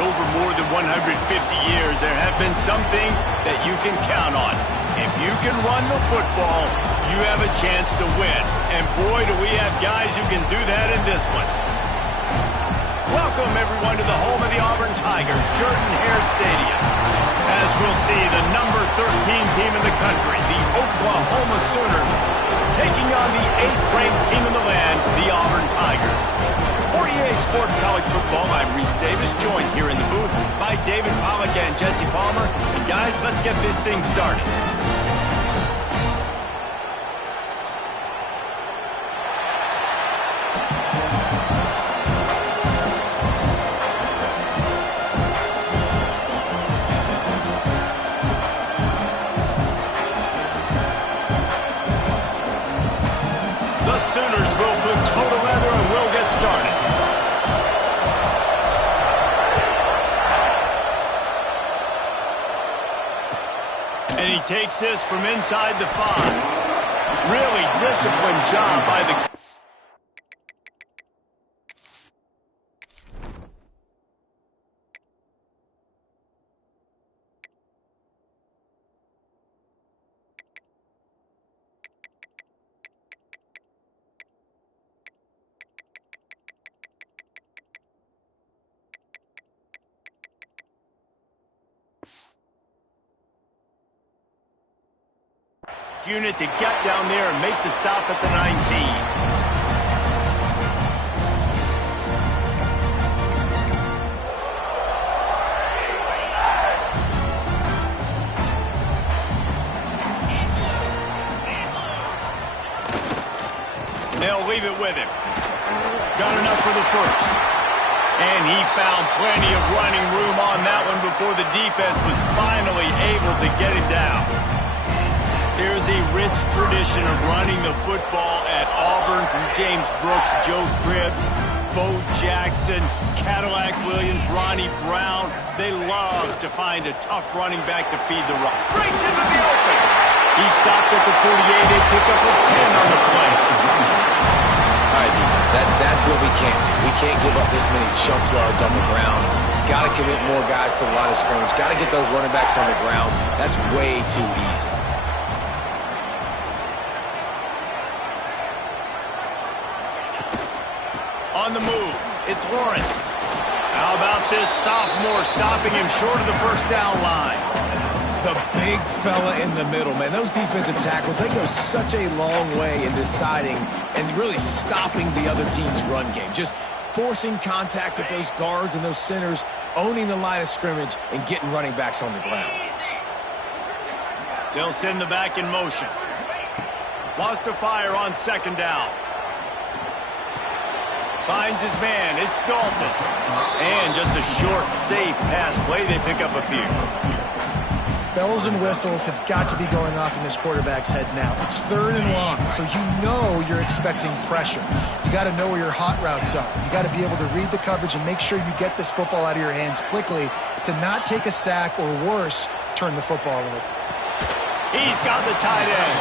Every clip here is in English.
over more than 150 years, there have been some things that you can count on. If you can run the football, you have a chance to win. And boy, do we have guys who can do that in this one. Welcome, everyone, to the home of the Auburn Tigers, Jordan-Hare Stadium. As we'll see, the number 13 team in the country, the Oklahoma Sooners, taking on the 8th-ranked team in the land, the Auburn Tigers. For EA Sports College Football, I'm Reese Davis, joined here in the booth by David Pollack and Jesse Palmer. And guys, let's get this thing started. Sooners will put total leather and we'll get started. And he takes this from inside the 5. Really disciplined job by the... unit to get down there and make the stop at the 19. They'll leave it with him. Got enough for the first. And he found plenty of running room on that one before the defense was finally able to get him down. There's a rich tradition of running the football at Auburn from James Brooks, Joe Cribbs, Bo Jackson, Cadillac Williams, Ronnie Brown. They love to find a tough running back to feed the run. Breaks into the open. He stopped at the 48. They pick up a 10 on the play. All right, defense, that's what we can't do. We can't give up this many chunk yards on the ground. Got to commit more guys to the line of scrimmage. Got to get those running backs on the ground. That's way too easy. On the move, it's Lawrence. How about this sophomore stopping him short of the first down line? The big fella in the middle, man. Those defensive tackles, they go such a long way in deciding and really stopping the other team's run game. Just forcing contact with those guards and those centers, owning the line of scrimmage, and getting running backs on the ground. They'll send the back in motion. Lost to fire on second down. Finds his man. It's Dalton. And just a short, safe pass play. They pick up a few. Bells and whistles have got to be going off in this quarterback's head now. It's 3rd and long, so you know you're expecting pressure. You got to know where your hot routes are. You got to be able to read the coverage and make sure you get this football out of your hands quickly to not take a sack or worse, turn the football over. He's got the tight end.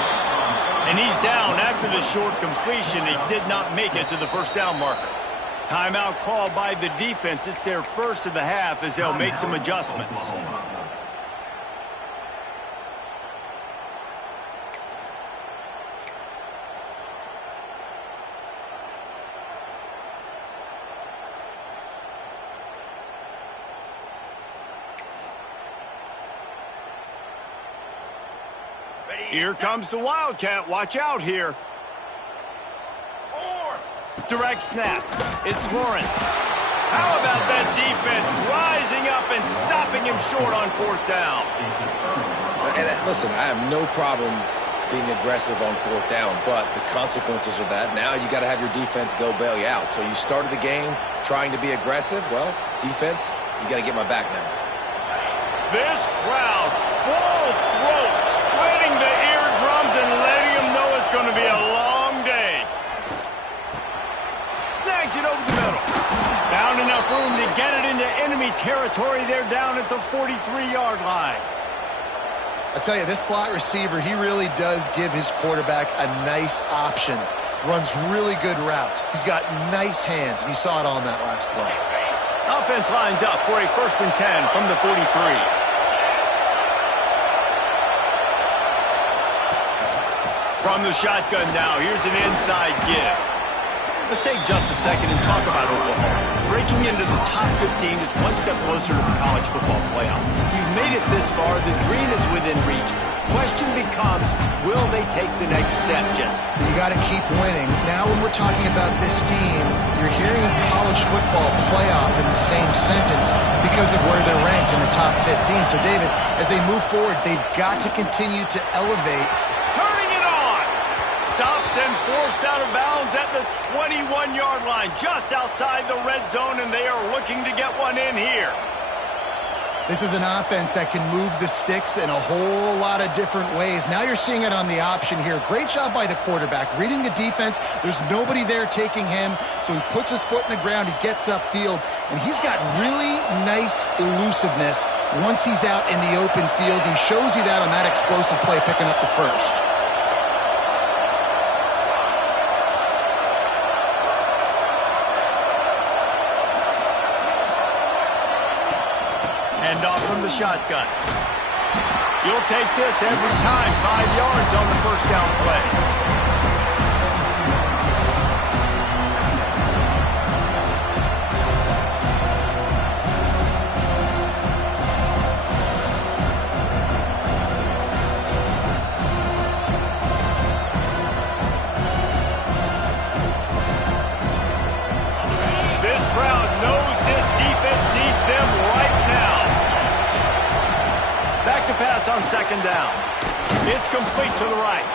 And he's down after the short completion. He did not make it to the first down marker. Timeout called by the defense. It's their first of the half as they'll make some adjustments. Here comes the Wildcat. Watch out here. Direct snap. It's Lawrence. How about that defense rising up and stopping him short on 4th down? And listen, I have no problem being aggressive on 4th down, but the consequences of that, now you got to have your defense go bail you out. So you started the game trying to be aggressive. Well, defense, you got to get my back now. This crowd, full throat, spreading the eardrums and letting them know it's going to be a long day. Snags it over the middle. Found enough room to get it into enemy territory. They're down at the 43-yard line. I tell you, this slot receiver, he really does give his quarterback a nice option. Runs really good routes. He's got nice hands, and you saw it on that last play. Offense lines up for a 1st and 10 from the 43. From the shotgun now, here's an inside give. Let's take just a second and talk about Oklahoma. Breaking into the top 15 is one step closer to the college football playoff. You've made it this far. The dream is within reach. Question becomes, will they take the next step, Jesse? You got to keep winning. Now when we're talking about this team, you're hearing college football playoff in the same sentence because of where they're ranked in the top 15. So, David, as they move forward, they've got to continue to elevate. Turning it on! Stopped and forced out of bounds at the 21-yard line, just outside the red zone, and they are looking to get one in here. This is an offense that can move the sticks in a whole lot of different ways. Now you're seeing it on the option here. Great job by the quarterback. Reading the defense, there's nobody there taking him, so he puts his foot in the ground, he gets upfield, and he's got really nice elusiveness once he's out in the open field. He shows you that on that explosive play, picking up the first. Hand off from the shotgun. You'll take this every time. 5 yards on the 1st down play. This crowd knows this defense needs them right now. Back to pass on 2nd down. It's complete to the right.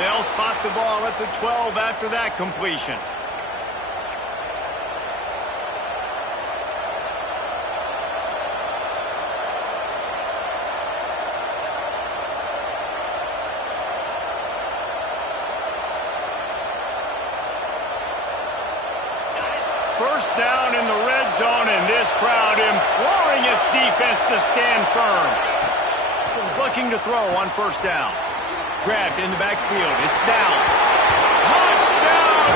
They'll spot the ball at the 12 after that completion. First down in the red zone, and this crowd imploring its defense to stand firm. Looking to throw on 1st down. Grabbed in the backfield. It's Downs. Touchdown,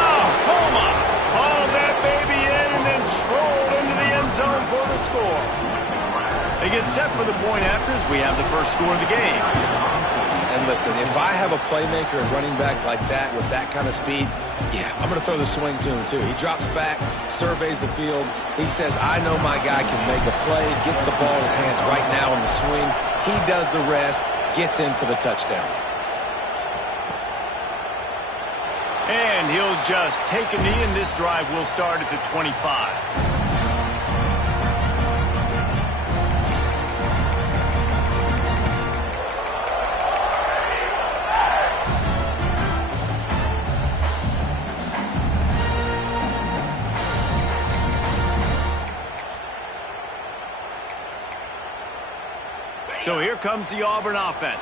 Oklahoma! Hauled that baby in and then strolled into the end zone for the score. They get set for the point after as we have the first score of the game. And listen, if I have a playmaker and running back like that with that kind of speed, yeah, I'm going to throw the swing to him too. He drops back, surveys the field. He says, I know my guy can make a play, gets the ball in his hands right now in the swing. He does the rest, gets in for the touchdown. And he'll just take a knee, and this drive will start at the 25. So here comes the Auburn offense.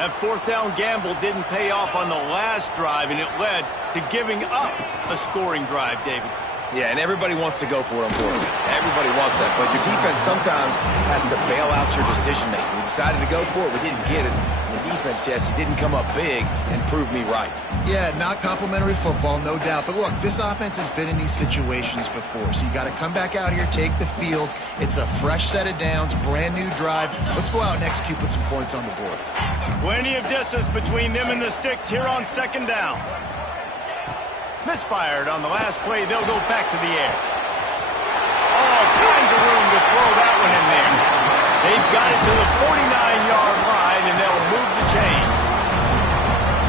That 4th down gamble didn't pay off on the last drive, and it led to giving up a scoring drive, David. Yeah, and everybody wants to go for it, unfortunately. Everybody wants that, but your defense sometimes has to bail out your decision-making. We decided to go for it, we didn't get it. The defense, Jesse, didn't come up big and prove me right. Yeah, not complimentary football, no doubt. But look, this offense has been in these situations before, so you got to come back out here, take the field. It's a fresh set of downs, brand new drive. Let's go out and execute, put some points on the board. Plenty of distance between them and the sticks here on 2nd down. Misfired on the last play. They'll go back to the air. All kinds of room to throw that one in there. They've got it to the 49-yard line, and they'll move the chains.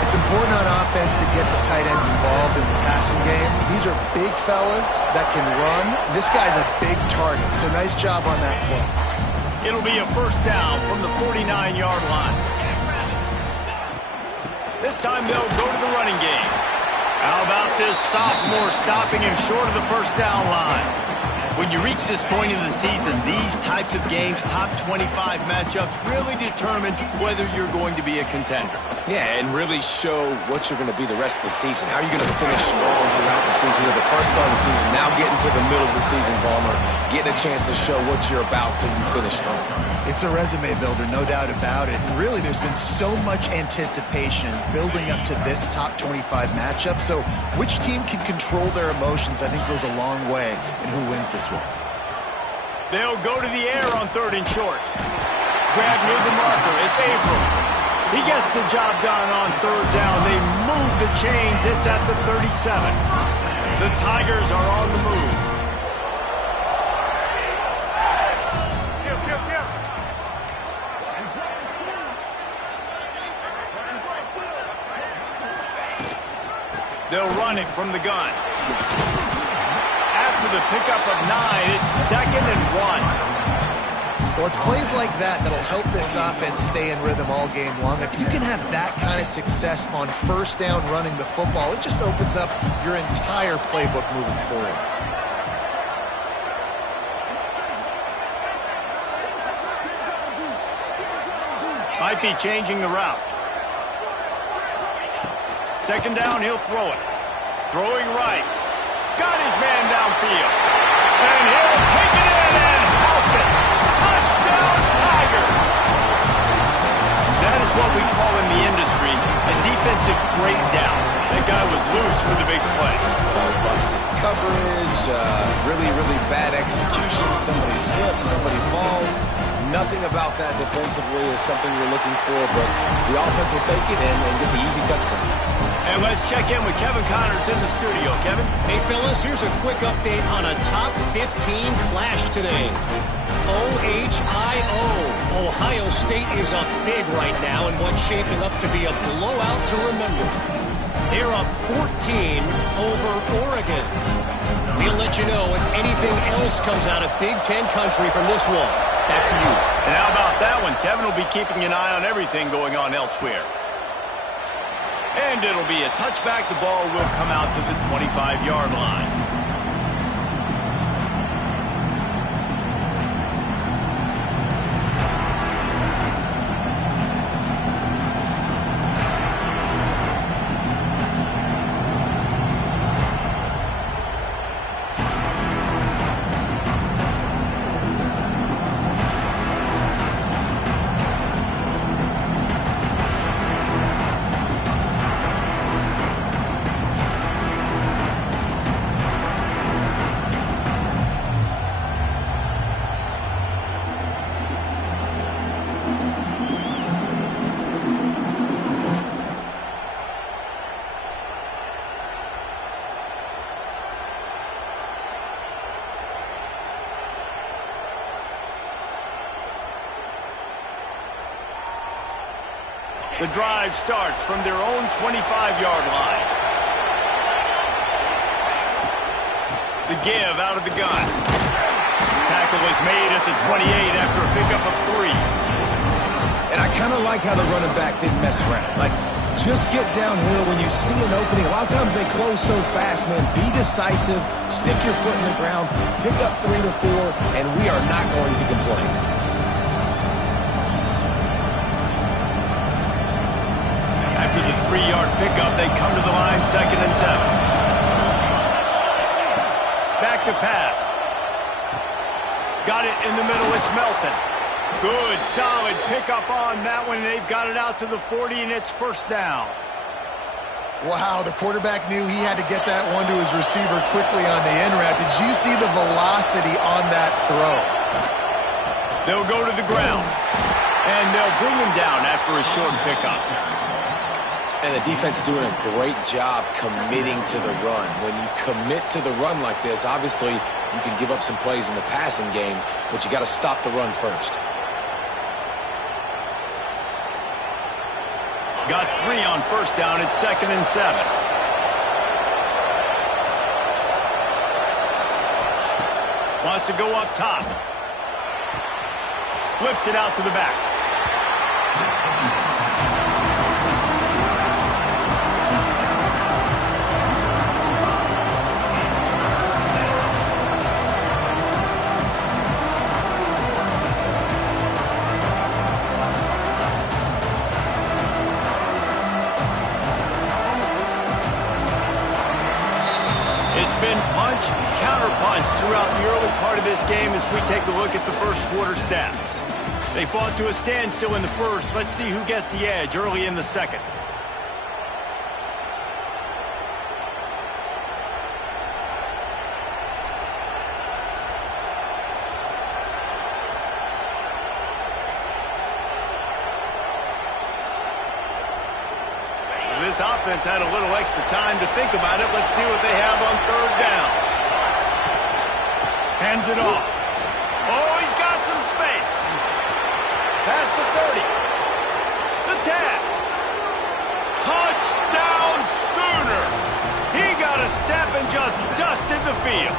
It's important on offense to get the tight ends involved in the passing game. These are big fellas that can run. This guy's a big target, so nice job on that play. It'll be a 1st down from the 49-yard line. This time they'll go to the running game. How about this sophomore stopping him short of the 1st down line? When you reach this point in the season, these types of games, top 25 matchups, really determine whether you're going to be a contender. Yeah, and really show what you're going to be the rest of the season. How are you going to finish strong throughout the season? You're the first part of the season, now getting to the middle of the season, Palmer, getting a chance to show what you're about so you can finish strong. It's a resume builder, no doubt about it. And really, there's been so much anticipation building up to this top 25 matchup. So which team can control their emotions, I think, goes a long way in who wins this this one. They'll go to the air on 3rd and short. Grab near the marker. It's April. He gets the job done on 3rd down. They move the chains. It's at the 37. The Tigers are on the move. They'll run it from the gun. After the pickup of 9, it's 2nd and 1. Well, it's plays like that that'll help this offense stay in rhythm all game long. If you can have that kind of success on 1st down running the football, it just opens up your entire playbook moving forward. Might be changing the route. 2nd down, he'll throw it. Throwing right. Got his man downfield. And he'll take it in and house it. Touchdown, Tigers! That is what we call in the industry a defensive breakdown. That guy was loose for the big play. Busted coverage, really, really bad execution. Somebody slips, somebody falls. Nothing about that defensively is something we're looking for, but the offense will take it and get the easy touchdown. And let's check in with Kevin Connors in the studio. Kevin? Hey, fellas, here's a quick update on a top 15 clash today. OHIO. Ohio State is up big right now in what's shaping up to be a blowout to remember. They're up 14 over Oregon. We'll let you know if anything else comes out of Big Ten country from this one. Back to you. And how about that one? Kevin will be keeping an eye on everything going on elsewhere. And it'll be a touchback. The ball will come out to the 25-yard line. The drive starts from their own 25-yard line. The give out of the gun. Tackle is made at the 28 after a pickup of 3. And I kind of like how the running back didn't mess around. Like, just get downhill when you see an opening. A lot of times they close so fast, man. Be decisive, stick your foot in the ground, pick up 3 to 4, and we are not going to complain. After the 3-yard pickup, they come to the line, 2nd and 7. Back to pass. Got it in the middle, it's Melton. Good, solid pickup on that one. They've got it out to the 40, and it's 1st down. Wow, the quarterback knew he had to get that one to his receiver quickly on the in route. Did you see the velocity on that throw? They'll go to the ground, and they'll bring him down after a short pickup. And the defense doing a great job committing to the run. When you commit to the run like this, obviously you can give up some plays in the passing game, but you got to stop the run first. Got 3 on 1st down. It's 2nd and 7. Wants to go up top. Flips it out to the back. Punch, counter-punch throughout the early part of this game as we take a look at the first quarter stats. They fought to a standstill in the first. Let's see who gets the edge early in the second. this offense had a little extra time to think about it. Let's see what they have on third down. Hands it off. Oh, he's got some space. Past the 30. The 10. Touchdown Sooners. He got a step and just dusted the field.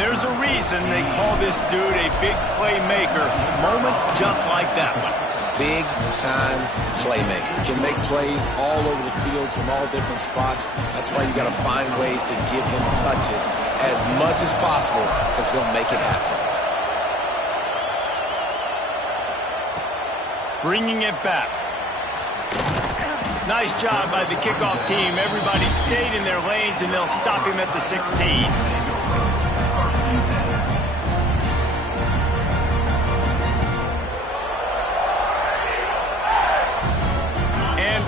There's a reason they call this dude a big playmaker. Moments just like that one. Big-time playmaker. Can make plays all over the field from all different spots. That's why you got to find ways to give him touches as much as possible because he'll make it happen. Bringing it back. Nice job by the kickoff team. Everybody stayed in their lanes, and they'll stop him at the 16.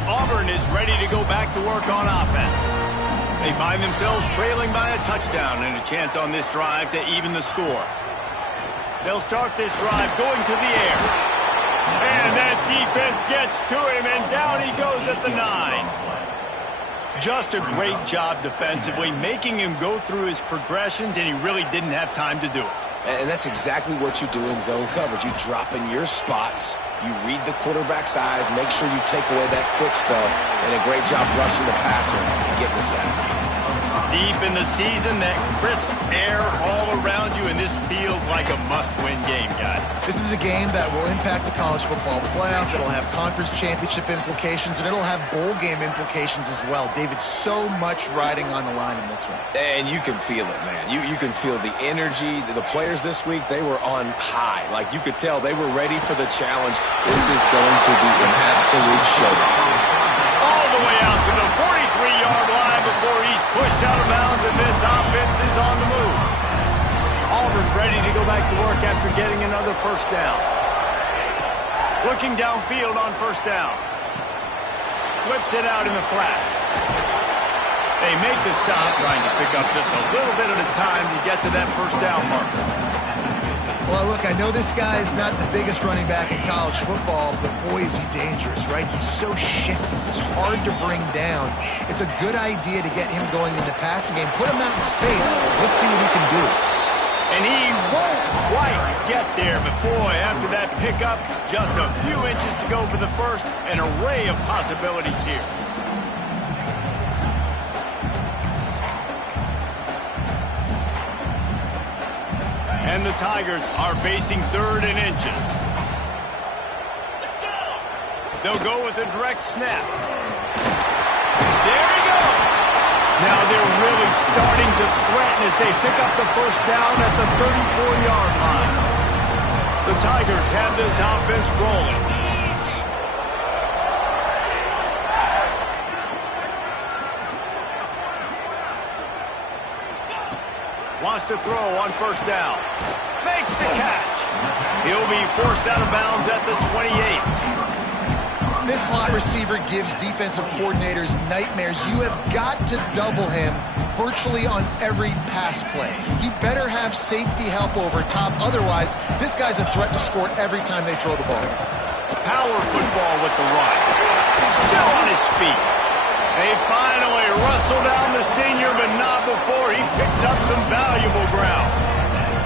Auburn is ready to go back to work on offense. They find themselves trailing by a touchdown and a chance on this drive to even the score. They'll start this drive going to the air. And that defense gets to him, and down he goes at the 9. Just a great job defensively, making him go through his progressions, and he really didn't have time to do it. And that's exactly what you do in zone coverage. You drop in your spots. You read the quarterback's eyes, make sure you take away that quick stuff, and a great job rushing the passer and getting the sack. Deep in the season, that crisp air all around you, and this feels like a must-win game, guys. This is a game that will impact the college football playoff. It'll have conference championship implications, and it'll have bowl game implications as well. David, so much riding on the line in this one. And you can feel it, man. You can feel the energy. The players this week, they were on high. Like, you could tell they were ready for the challenge. This is going to be an absolute showdown. All the way out to the 43-yard line before he's pushed out of bounds, and this offense is on the move. Auburn's ready to go back to work after getting another first down. Looking downfield on first down. Flips it out in the flat. They make the stop, trying to pick up just a little bit at a time to get to that first down marker. Well, look, I know this guy is not the biggest running back in college football, but boy, is he dangerous, right? He's so shifty. He's hard to bring down. It's a good idea to get him going in the passing game. Put him out in space. Let's see what he can do. And he won't quite get there, but boy, after that pickup, just a few inches to go for the first. An array of possibilities here. And the Tigers are facing 3rd and inches. They'll go with a direct snap. There he goes. Now they're really starting to threaten as they pick up the first down at the 34-yard line. The Tigers have this offense rolling. Wants to throw on first down. Makes the catch. He'll be forced out of bounds at the 28. This slot receiver gives defensive coordinators nightmares. You have got to double him virtually on every pass play. He better have safety help over top. Otherwise, this guy's a threat to score every time they throw the ball. Power football with the run. Still on his feet. They finally rustle down the senior, but not before he picks up some valuable ground.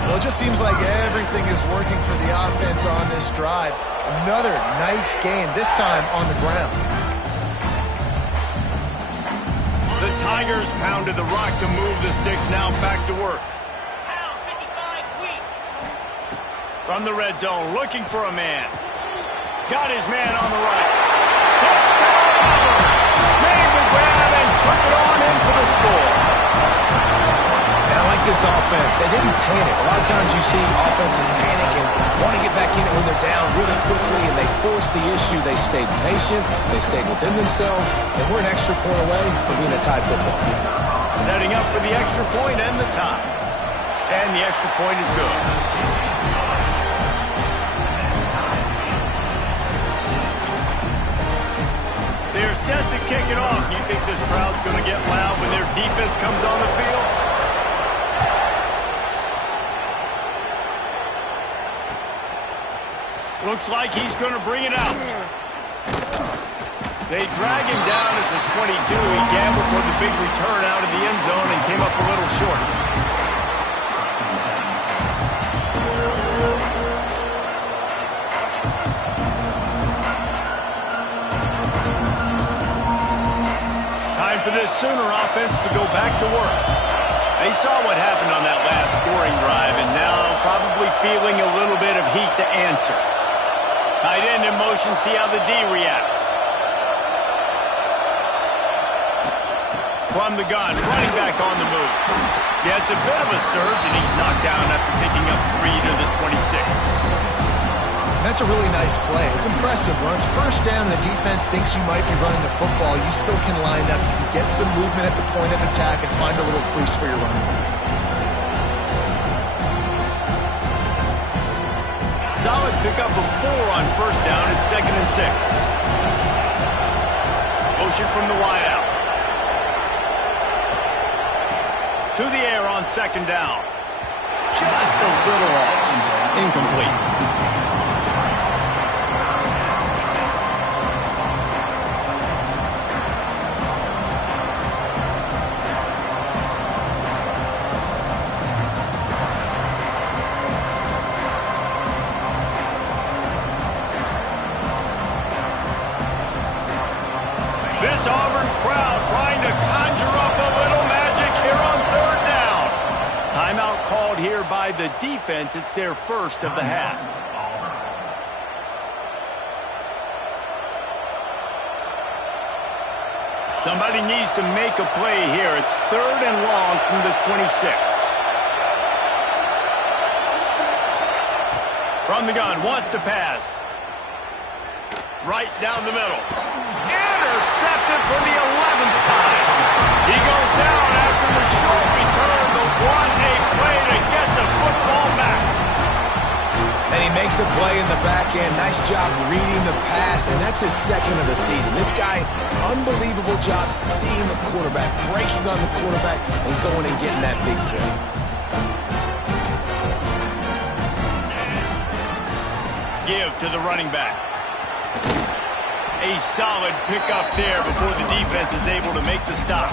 Well, it just seems like everything is working for the offense on this drive. Another nice game, this time on the ground. The Tigers pounded the rock to move the sticks, now back to work. From the red zone, looking for a man. Got his man on the right. Touchdown, Auburn! Made the grab and took it on in for the score. And I like this offense. They didn't panic. A lot of times you see offenses panic and want to get back in it when they're down really quickly, and they forced the issue. They stayed patient. They stayed within themselves, and we're an extra point away from being a tied football game. Setting up for the extra point and the tie. And the extra point is good. They're set to kick it off. You think this crowd's going to get loud when their defense comes on the field? Looks like he's going to bring it out. They drag him down at the 22. He gambled for the big return out of the end zone and came up a little short. Time for this Sooner offense to go back to work. They saw what happened on that last scoring drive and now probably feeling a little bit of heat to answer. Tight end in motion, see how the D reacts. From the gun, running back on the move. Yeah, it's a bit of a surge, and he's knocked down after picking up 3 to the 26. And that's a really nice play. It's impressive. When it's first down and the defense thinks you might be running the football, you still can line up. You can get some movement at the point of attack and find a little crease for your running back. Solid pickup of 4 on first down at 2nd and 6. Motion from the wideout. To the air on 2nd down. Just a little off. Incomplete. This Auburn crowd trying to conjure up a little magic here on 3rd down. Timeout called here by the defense. It's their first of the half. Somebody needs to make a play here. It's 3rd and long from the 26. From the gun, wants to pass. Right down the middle. Intercepted for the 11th time. He goes down after the short return, but what a play to get the football back. And he makes a play in the back end. Nice job reading the pass, and that's his 2nd of the season. This guy, unbelievable job seeing the quarterback, breaking on the quarterback, and going and getting that big play. Give to the running back. A solid pickup there before the defense is able to make the stop.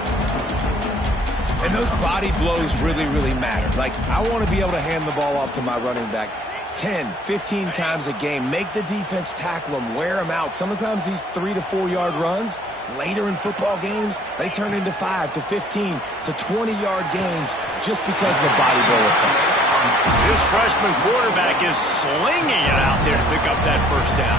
And those body blows really, really matter. Like, I want to be able to hand the ball off to my running back 10, 15 times a game. Make the defense tackle them, wear them out. Sometimes these 3 to 4 yard runs, later in football games, they turn into 5 to 15 to 20 yard gains just because of the body blow effect. This freshman quarterback is slinging it out there to pick up that first down.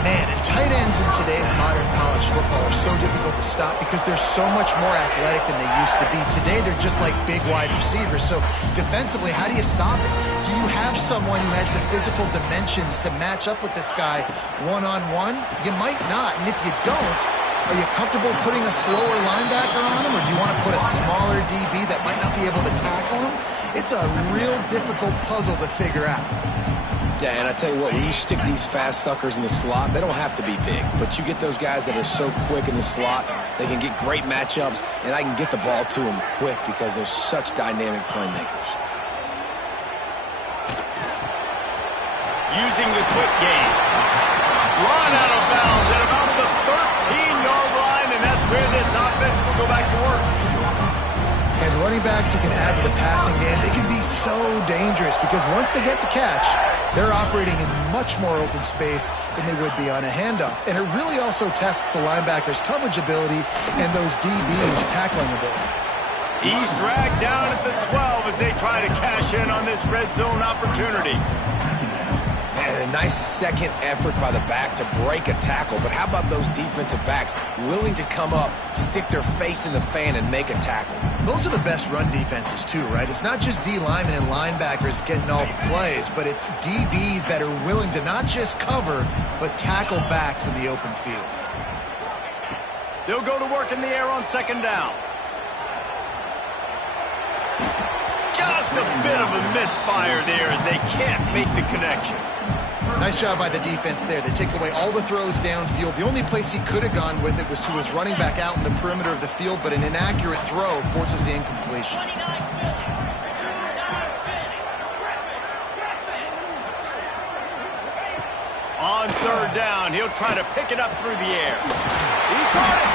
Man, and tight ends in today's modern college football are so difficult to stop because they're so much more athletic than they used to be. Today, they're just like big wide receivers. So defensively, how do you stop it? Do you have someone who has the physical dimensions to match up with this guy one-on-one? You might not. And if you don't, are you comfortable putting a slower linebacker on him? Or do you want to put a smaller DB that might not be able to tackle him? It's a real difficult puzzle to figure out. Yeah, and I tell you what, when you stick these fast suckers in the slot, they don't have to be big. But you get those guys that are so quick in the slot, they can get great matchups, and I can get the ball to them quick because they're such dynamic playmakers. Using the quick game. Run out of bounds at about the 13-yard line, and that's where this offense will go back to work. And running backs who can add to the passing game, they can be so dangerous because once they get the catch, they're operating in much more open space than they would be on a handoff. And it really also tests the linebacker's coverage ability and those DBs' tackling ability. He's dragged down at the 12 as they try to cash in on this red zone opportunity. And a nice second effort by the back to break a tackle. But how about those defensive backs willing to come up, stick their face in the fan, and make a tackle? Those are the best run defenses too, right? It's not just D linemen and linebackers getting all the plays, but it's DBs that are willing to not just cover, but tackle backs in the open field. They'll go to work in the air on 2nd down. Just a bit of a misfire there as they can't make the connection. Nice job by the defense there. They take away all the throws downfield. The only place he could have gone with it was to his running back out in the perimeter of the field, but an inaccurate throw forces the incompletion. On 3rd down, he'll try to pick it up through the air. He caught it.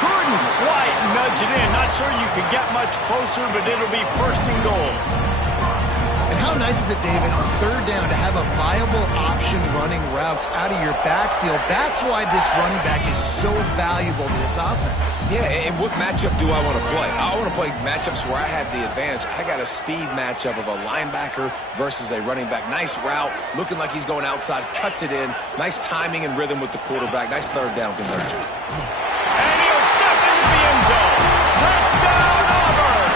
Couldn't quite nudge it in. Not sure you could get much closer, but it'll be first and goal. And how nice is it, David, on third down to have a viable option running routes out of your backfield? That's why this running back is so valuable to this offense. Yeah, and what matchup do I want to play? I want to play matchups where I have the advantage. I got a speed matchup of a linebacker versus a running back. Nice route, looking like he's going outside, cuts it in. Nice timing and rhythm with the quarterback. Nice third down conversion. And he'll step into the end zone. Touchdown, Auburn!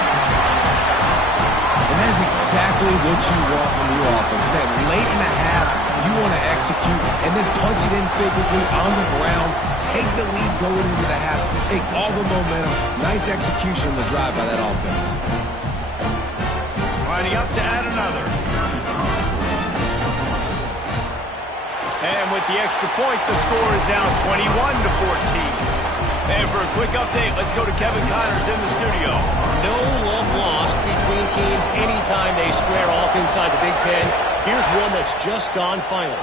And that is exactly what you want from your offense. Man, late in the half, you want to execute and then punch it in physically on the ground. Take the lead going into the half. Take all the momentum. Nice execution on the drive by that offense. Lining up to add another. And with the extra point, the score is now 21-14. And for a quick update, let's go to Kevin Connors in the studio. No love lost between teams anytime they square off inside the Big Ten. Here's one that's just gone final.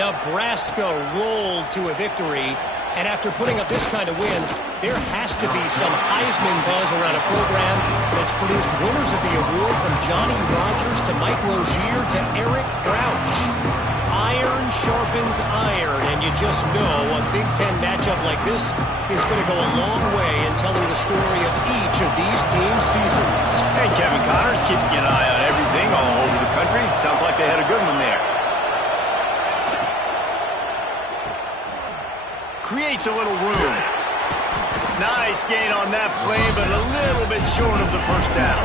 Nebraska rolled to a victory, and after putting up this kind of win, there has to be some Heisman buzz around a program that's produced winners of the award from Johnny Rodgers to Mike Rozier to Eric Crouch. Iron sharpens iron, and you just know a Big Ten matchup like this is going to go a long way in telling the story of each of these teams' seasons. And Kevin Connors keeping an eye on everything all over the country. Sounds like they had a good one there. Creates a little room. Nice gain on that play, but a little bit short of the first down.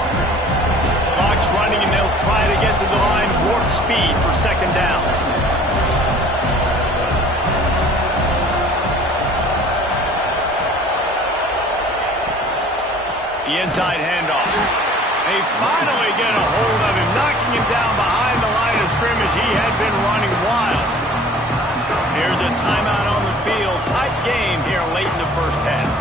Clock's running, and they'll try to get to the line warp speed for second down. The inside handoff. They finally get a hold of him, knocking him down behind the line of scrimmage. He had been running wild. Here's a timeout on the field. Tight game here late in the first half.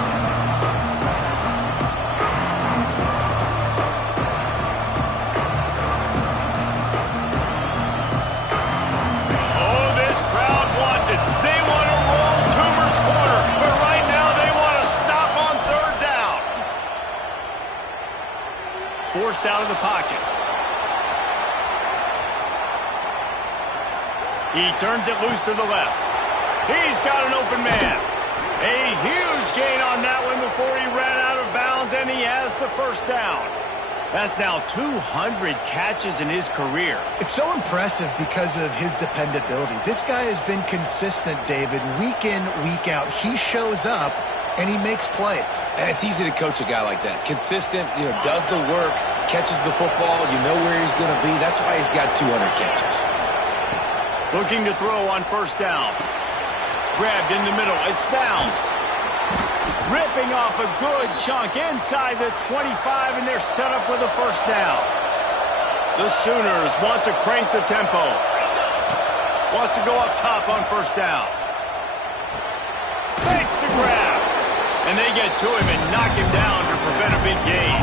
Forced out of the pocket. He turns it loose to the left. He's got an open man. A huge gain on that one before he ran out of bounds, and he has the first down. That's now 200 catches in his career. It's so impressive because of his dependability. This guy has been consistent, David, week in, week out. He shows up, and he makes plays. And it's easy to coach a guy like that. Consistent, does the work, catches the football, you know where he's going to be. That's why he's got 200 catches. Looking to throw on first down. Grabbed in the middle. It's Downs. Ripping off a good chunk inside the 25, and they're set up with a first down. The Sooners want to crank the tempo. Wants to go up top on first down. Fakes the grab. And they get to him and knock him down to prevent a big gain.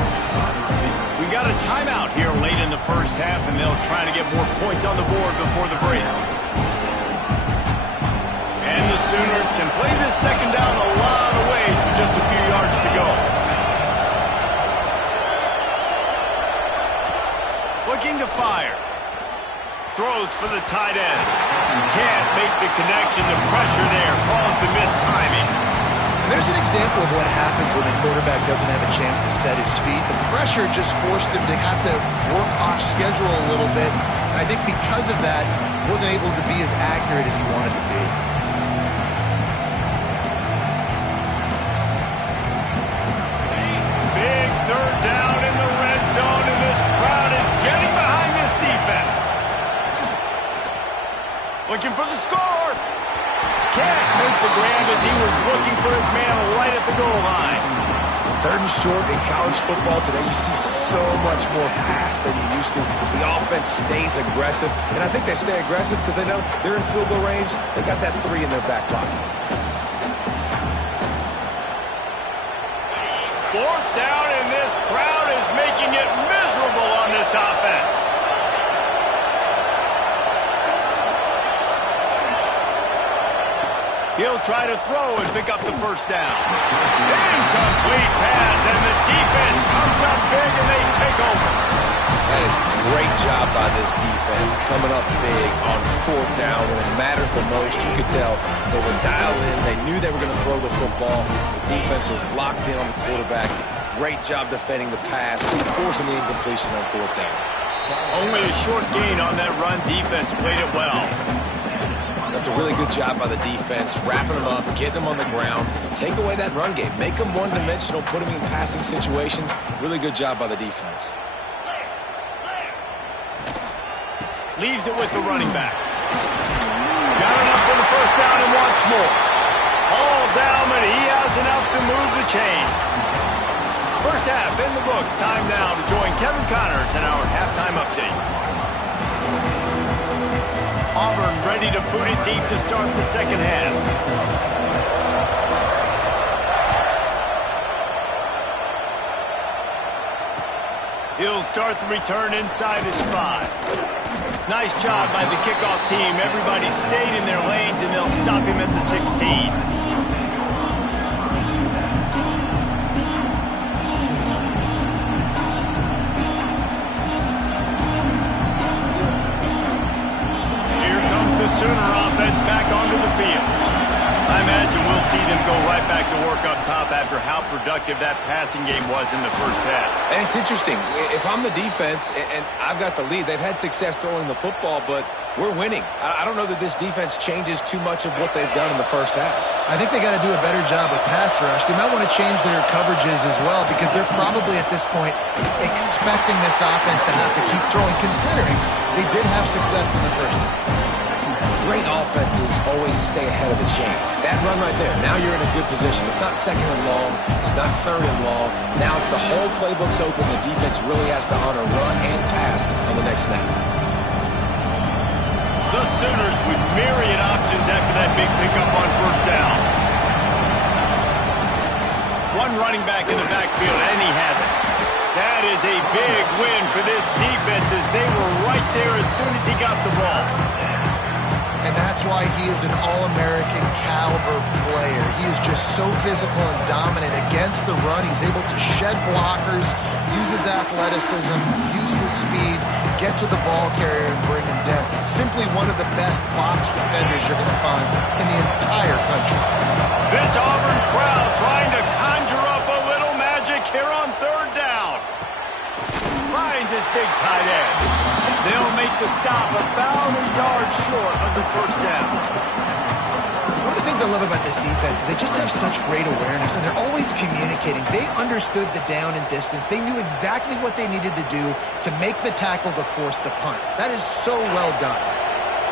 We got a timeout here late in the first half, and they'll try to get more points on the board before the break. And the Sooners can play this second down a lot of ways with just a few yards to go. Looking to fire. Throws for the tight end. Can't make the connection. The pressure there caused the missed timing. There's an example of what happens when a quarterback doesn't have a chance to set his feet. The pressure just forced him to have to work off schedule a little bit. And I think because of that, he wasn't able to be as accurate as he wanted to be. Big third down in the red zone, and this crowd is getting behind this defense. Looking for the score. Can't make the grab as he was looking for his man right at the goal line. Third and short in college football today, you see so much more pass than you used to. The offense stays aggressive, and I think they stay aggressive because they know they're in field goal range. They got that 3 in their back pocket. Fourth down, and this crowd is making it miserable on this offense. He'll try to throw and pick up the first down. Incomplete pass, and the defense comes up big, and they take over. That is a great job by this defense, coming up big on fourth down when it matters the most. You could tell they were dialed in. They knew they were going to throw the football. The defense was locked in on the quarterback. Great job defending the pass, forcing the incompletion on fourth down. Only a short gain on that run. Defense played it well. That's a really good job by the defense, wrapping them up, getting them on the ground. Take away that run game. Make them one-dimensional, put them in passing situations. Really good job by the defense. Leaves it with the running back. Got enough for the first down and wants more. All down, but he has enough to move the chains. First half in the books. Time now to join Kevin Connors in our halftime update. Auburn ready to boot it deep to start the second half. He'll start the return inside his 5. Nice job by the kickoff team. Everybody stayed in their lanes, and they'll stop him at the 16. The Sooner offense back onto the field. I imagine we'll see them go right back to work up top after how productive that passing game was in the first half. And it's interesting. If I'm the defense and I've got the lead, they've had success throwing the football, but we're winning. I don't know that this defense changes too much of what they've done in the first half. I think they got to do a better job with pass rush. They might want to change their coverages as well because they're probably at this point expecting this offense to have to keep throwing, considering they did have success in the first half. Great offenses always stay ahead of the chains. That run right there, now you're in a good position. It's not second and long. It's not third and long. Now it's the whole playbook's open. The defense really has to honor run and pass on the next snap. The Sooners with myriad options after that big pickup on first down. One running back in the backfield, and he has it. That is a big win for this defense as they were right there as soon as he got the ball. And that's why he is an All-American caliber player. He is just so physical and dominant against the run. He's able to shed blockers, use his athleticism, use his speed, get to the ball carrier and bring him down. Simply one of the best box defenders you're going to find in the entire country. This Auburn crowd trying to conjure up a little magic here on third down. Finds his big tight end. They'll make the stop about a yard short of the first down. One of the things I love about this defense is they just have such great awareness, and they're always communicating. They understood the down and distance. They knew exactly what they needed to do to make the tackle to force the punt. That is so well done.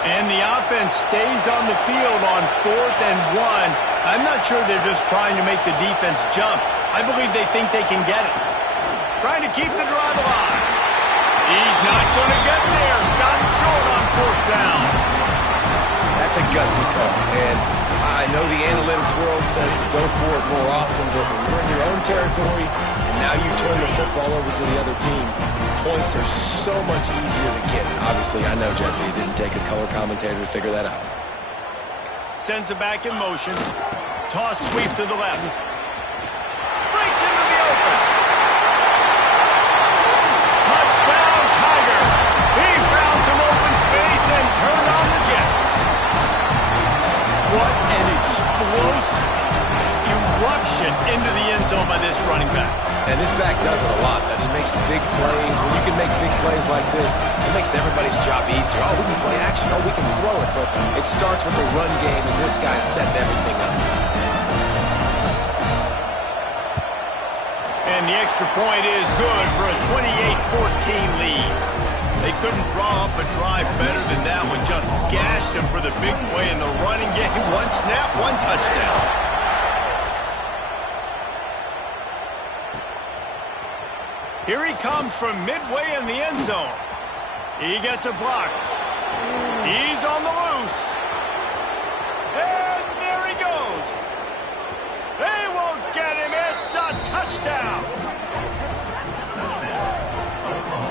And the offense stays on the field on 4th and 1. I'm not sure they're just trying to make the defense jump. I believe they think they can get it. Trying to keep the drive alive. He's not going to get there. Stopped short on 4th down. That's a gutsy call. And I know the analytics world says to go for it more often, but when you're in your own territory and now you turn the football over to the other team, points are so much easier to get. Obviously, I know, Jesse, it didn't take a color commentator to figure that out. Sends it back in motion. Toss sweep to the left. Breaks into the open. Touchdown, Tiger. He found some open space and turned on the Jets. What an explosive eruption into the end zone by this running back. And this back does it a lot. That he makes big plays. When you can make big plays like this, it makes everybody's job easier. Oh, we can play action. Oh, we can throw it. But it starts with the run game, and this guy's setting everything up. And the extra point is good for a 28-14 lead. They couldn't draw up a drive better than that one. Just gashed him for the big play in the running game. One snap, one touchdown. Here he comes from midway in the end zone. He gets a block. He's on the loose. And there he goes. They won't get him. It's a touchdown.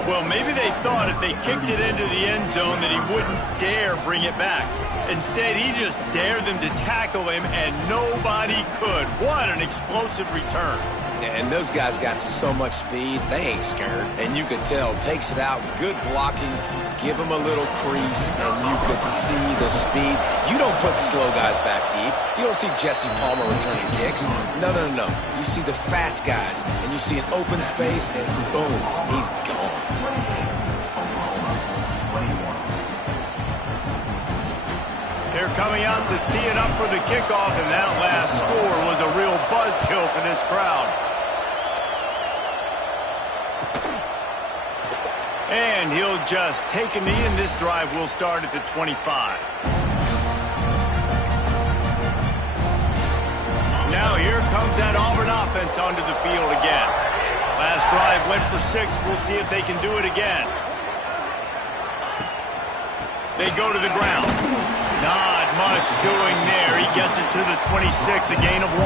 Well, maybe they thought if they kicked it into the end zone that he wouldn't dare bring it back. Instead, he just dared them to tackle him, and nobody could. What an explosive return. And those guys got so much speed, they ain't scared. And you could tell, takes it out, good blocking, give him a little crease, and you could see the speed. You don't put slow guys back deep. You don't see Jesse Palmer returning kicks. No. You see the fast guys, and you see an open space, and boom, he's gone. They're coming out to tee it up for the kickoff, and that last score was a real buzzkill for this crowd. And he'll just take a knee, and this drive will start at the 25. Now here comes that Auburn offense onto the field again. Last drive went for 6. We'll see if they can do it again. They go to the ground. Not much doing there. He gets it to the 26, a gain of 1.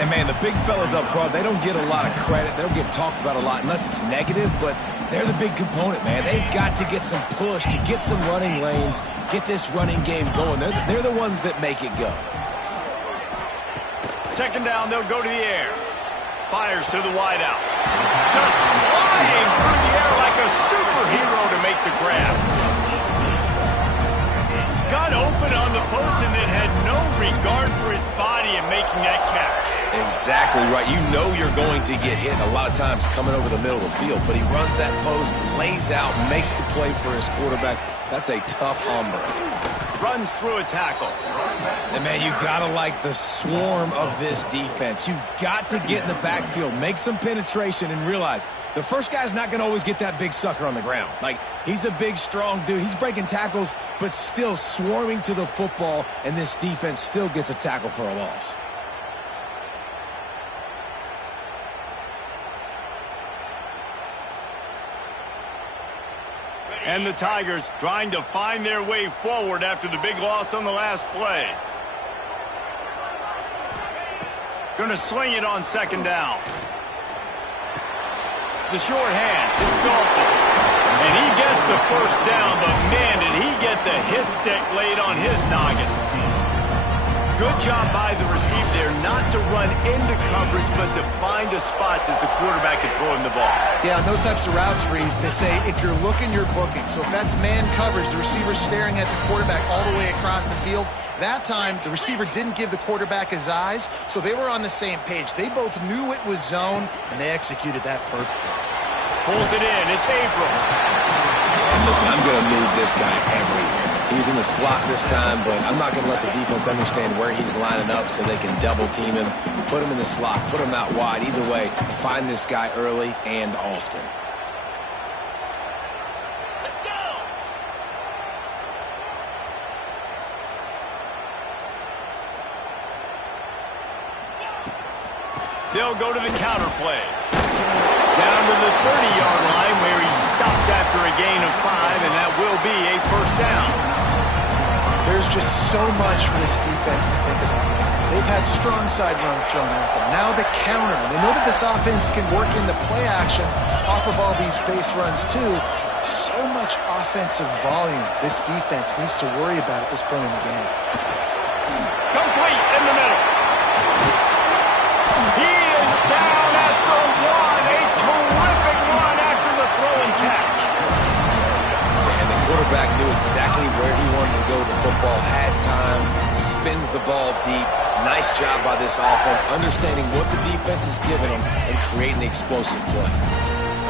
And, man, the big fellas up front, they don't get a lot of credit. They don't get talked about a lot unless it's negative, but they're the big component, man. They've got to get some push, to get some running lanes, get this running game going. They're the ones that make it go. Second down, they'll go to the air. Fires to the wideout. Just flying through the air like a superhero to make the grab. Got open on the post and then had no regard for his body in making that catch. Exactly right. You know you're going to get hit a lot of times coming over the middle of the field, but he runs that post, lays out, makes the play for his quarterback. That's a tough hombre. Runs through a tackle. And, man, you got to like the swarm of this defense. You've got to get in the backfield, make some penetration, and realize the first guy's not going to always get that big sucker on the ground. Like, he's a big, strong dude. He's breaking tackles, but still swarming to the football, and this defense still gets a tackle for a loss. And the Tigers trying to find their way forward after the big loss on the last play. Going to sling it on second down. The short hand, it's Dalton. And he gets the first down, but man, did he get the hit stick laid on his noggin. Good job by the receiver there not to run into coverage, but to find a spot that the quarterback could throw him the ball. Yeah, on those types of routes, Reese, they say if you're looking, you're booking. So if that's man coverage, the receiver's staring at the quarterback all the way across the field. That time, the receiver didn't give the quarterback his eyes, so they were on the same page. They both knew it was zone, and they executed that perfectly. Pulls it in. It's Averill. And listen, I'm going to move this guy everywhere. He's in the slot this time, but I'm not going to let the defense understand where he's lining up so they can double team him, put him in the slot, put him out wide. Either way, find this guy early and often. Let's go! They'll go to the counter play. Down to the 30-yard line where he stopped after a gain of 5, and that will be a first down. There's just so much for this defense to think about. They've had strong side runs thrown at them. Now the counter. They know that this offense can work in the play action off of all these base runs too. So much offensive volume this defense needs to worry about at this point in the game. Complete in the middle. He is down at the 1. A terrific run after the throw and catch. And the quarterback knew exactly where he wanted to go with the football, had time, spins the ball deep. Nice job by this offense, understanding what the defense is giving them and creating the explosive play.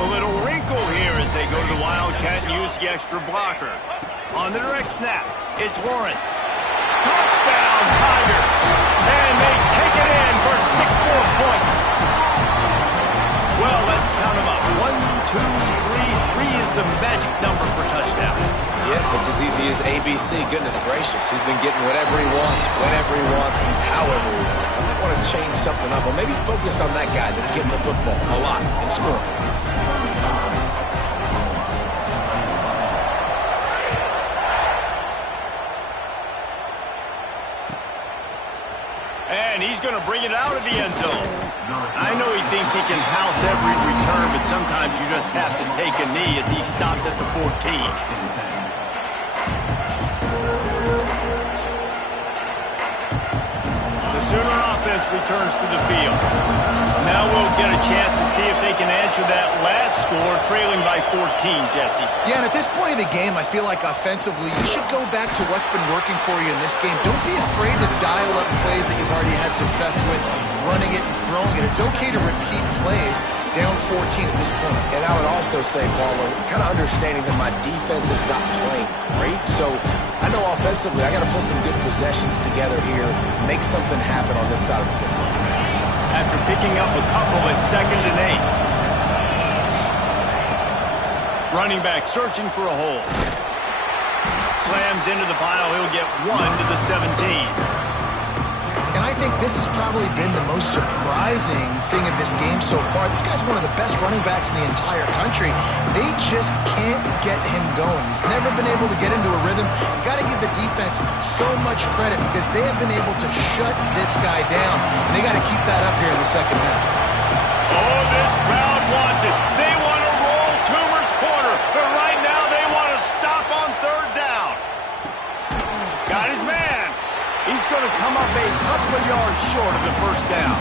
A little wrinkle here as they go to the Wildcat and use the extra blocker. On the direct snap, it's Lawrence. Touchdown, Tigers! And they take it in for 6 more points. Well, let's count them up. 1, 2, 3. 3 is the magic number for touchdowns. Yeah, it's as easy as ABC. Goodness gracious. He's been getting whatever he wants, whenever he wants, and however he wants. I might want to change something up, or maybe focus on that guy that's getting the football a lot and scoring. And he's going to bring it out of the end zone. I know he thinks he can house every return, but sometimes you just have to take a knee as he stopped at the 14. Sooner offense returns to the field. Now we'll get a chance to see if they can answer that last score, trailing by 14, Jesse. Yeah, and at this point of the game, I feel like offensively, you should go back to what's been working for you in this game. Don't be afraid to dial up plays that you've already had success with, running it and throwing it. It's okay to repeat plays down 14 at this point. And I would also say, Palmer, kind of understanding that my defense is not playing great, so I know offensively I got to put some good possessions together here, make something happen on this side of the football. After picking up a couple at 2nd and 8. Running back searching for a hole. Slams into the pile. He'll get 1 to the 17. And I think this has probably been the most surprising thing of this game so far. This guy's one of the best running backs in the entire country. They just can't get him going. He's never been able to get into a rhythm. You got to give the defense so much credit because they have been able to shut this guy down. And they got to keep that up here in the second half. Oh, this crowd wants it. They want to roll Toomer's corner. But right now they want to stop on 3rd down. Got his man. He's going to come up a couple of yards short of the 1st down.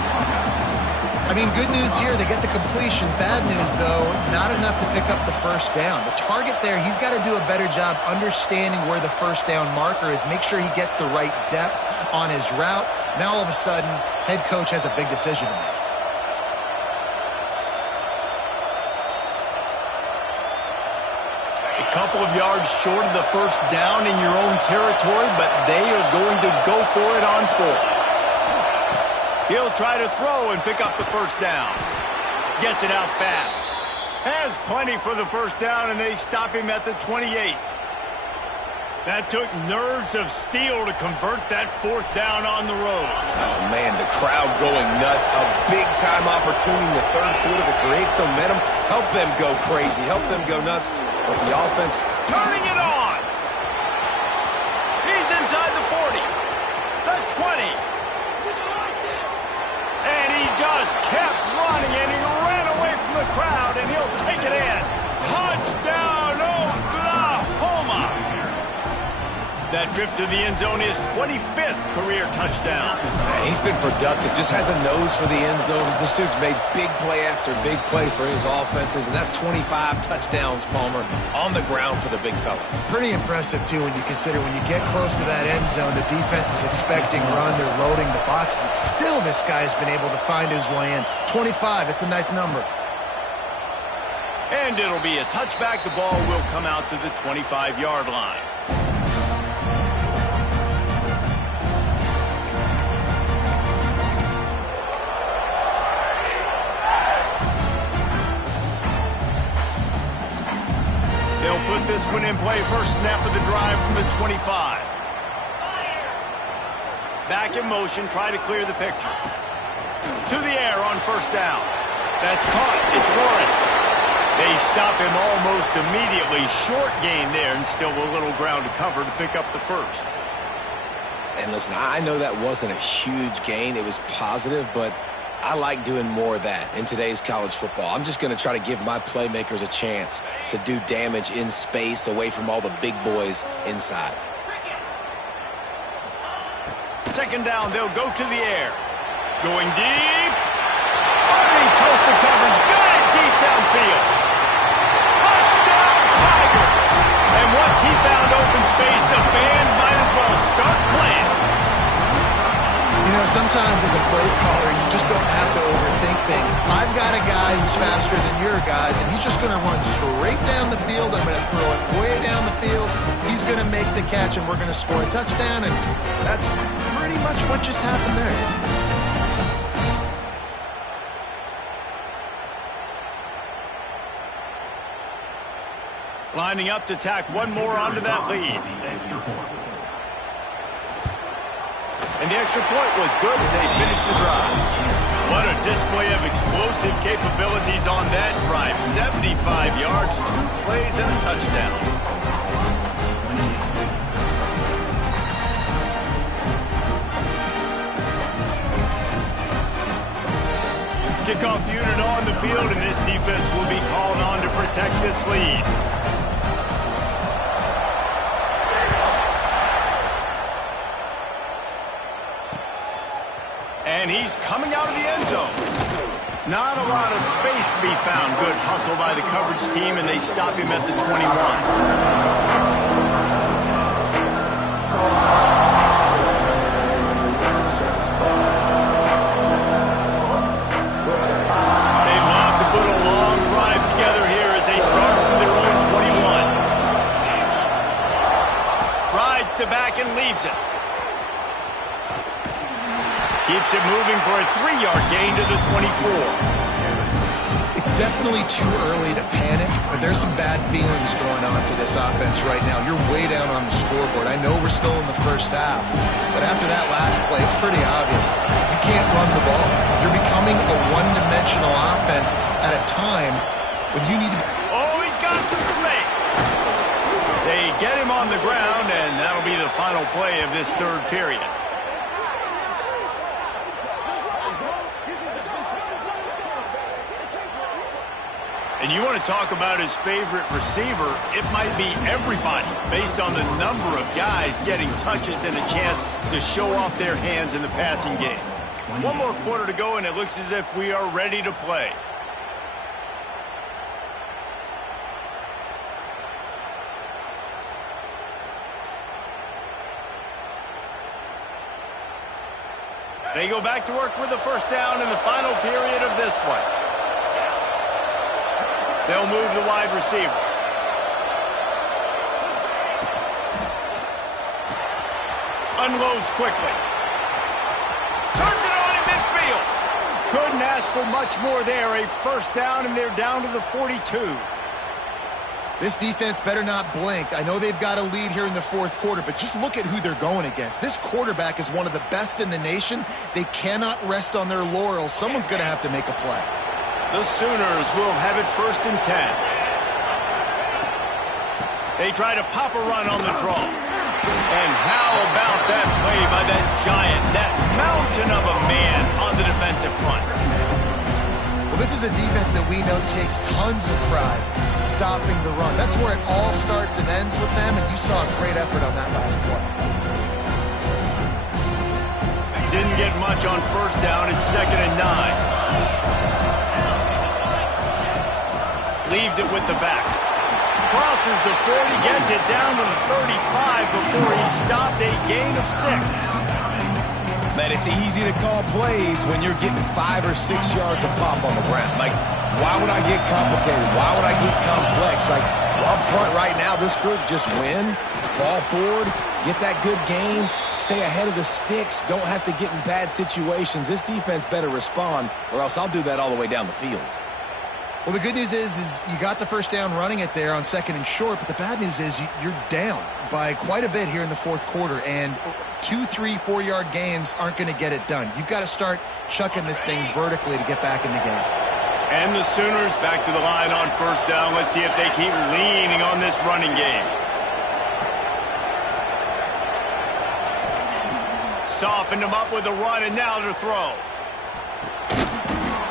I mean, good news here, they get the completion. Bad news, though, not enough to pick up the 1st down. The target there, he's got to do a better job understanding where the 1st down marker is, make sure he gets the right depth on his route. Now, all of a sudden, head coach has a big decision to make. Couple of yards short of the 1st down in your own territory, but they are going to go for it on 4th. He'll try to throw and pick up the 1st down. Gets it out fast. Has plenty for the 1st down, and they stop him at the 28. That took nerves of steel to convert that 4th down on the road. Oh, man, the crowd going nuts. A big-time opportunity in the 3rd quarter to create some momentum. Help them go crazy. Help them go nuts. But the offense turning it on. He's inside the 40, the 20. And he just kept running, and he ran away from the crowd, and he'll take it in. Touchdown, Oklahoma. That trip to the end zone is 25th career touchdown. Man, he's been productive, just has a nose for the end zone. This dude's made big play after big play for his offenses, and that's 25 touchdowns, Palmer, on the ground for the big fella. Pretty impressive, too, when you consider when you get close to that end zone, the defense is expecting run, they're loading the box, and still this guy has been able to find his way in. 25, it's a nice number. And it'll be a touchback. The ball will come out to the 25-yard line. They'll put this one in play. First snap of the drive from the 25. Back in motion, try to clear the picture. To the air on 1st down. That's caught. It's Lawrence. They stop him almost immediately. Short gain there, and still a little ground to cover to pick up the 1st. And listen, I know that wasn't a huge gain. It was positive, but I like doing more of that in today's college football. I'm just going to try to give my playmakers a chance to do damage in space away from all the big boys inside. 2nd down, they'll go to the air. Going deep. Underneath toasted coverage. Got it deep downfield. Touchdown, Tiger. And once he found open space, the band might as well start playing. You know, sometimes as a play caller, you just don't have to overthink things. I've got a guy who's faster than your guys, and he's just going to run straight down the field. I'm going to throw it way down the field. He's going to make the catch, and we're going to score a touchdown, and that's pretty much what just happened there. Lining up to tack one more onto that lead. And the extra point was good as they finished the drive. What a display of explosive capabilities on that drive. 75 yards, 2 plays, and a touchdown. kickoff unit on the field, and this defense will be called on to protect this lead. And he's coming out of the end zone. Not a lot of space to be found. Good hustle by the coverage team, and they stop him at the 21. They've got to put a long drive together here as they start from their own 21. Rides to back and leaves it. Keeps it moving for a 3-yard gain to the 24. It's definitely too early to panic, but there's some bad feelings going on for this offense right now. You're way down on the scoreboard. I know we're still in the first half, but after that last play, it's pretty obvious. You can't run the ball. You're becoming a one-dimensional offense at a time when you need to... Oh, he's got some space. They get him on the ground, and that'll be the final play of this third period. And you want to talk about his favorite receiver, it might be everybody based on the number of guys getting touches and a chance to show off their hands in the passing game. One more quarter to go, and it looks as if we are ready to play. They go back to work with the first down in the final period of this one. They'll move the wide receiver. Unloads quickly. Turns it on in midfield. Couldn't ask for much more there. A first down, and they're down to the 42. This defense better not blink. I know they've got a lead here in the fourth quarter, but just look at who they're going against. This quarterback is one of the best in the nation. They cannot rest on their laurels. Someone's going to have to make a play. The Sooners will have it 1st and 10. They try to pop a run on the draw. And how about that play by that giant, that mountain of a man on the defensive front? Well, this is a defense that we know takes tons of pride stopping the run. That's where it all starts and ends with them, and you saw a great effort on that last play. Didn't get much on first down. It's 2nd and 9. Leaves it with the back. Crosses the 40, gets it down to the 35 before he stopped, a gain of 6. Man, it's easy to call plays when you're getting 5 or 6 yards of pop on the ground. Like, why would I get complicated? Why would I get complex? Like, up front right now, this group just win, fall forward, get that good game, stay ahead of the sticks, don't have to get in bad situations. This defense better respond, or else I'll do that all the way down the field. Well, the good news is you got the first down running it there on 2nd and short, but the bad news is you're down by quite a bit here in the fourth quarter, and 2, 3, 4-yard gains aren't going to get it done. You've got to start chucking this thing vertically to get back in the game. And the Sooners back to the line on first down. Let's see if they keep leaning on this running game. Softened him up with a run, and now to throw.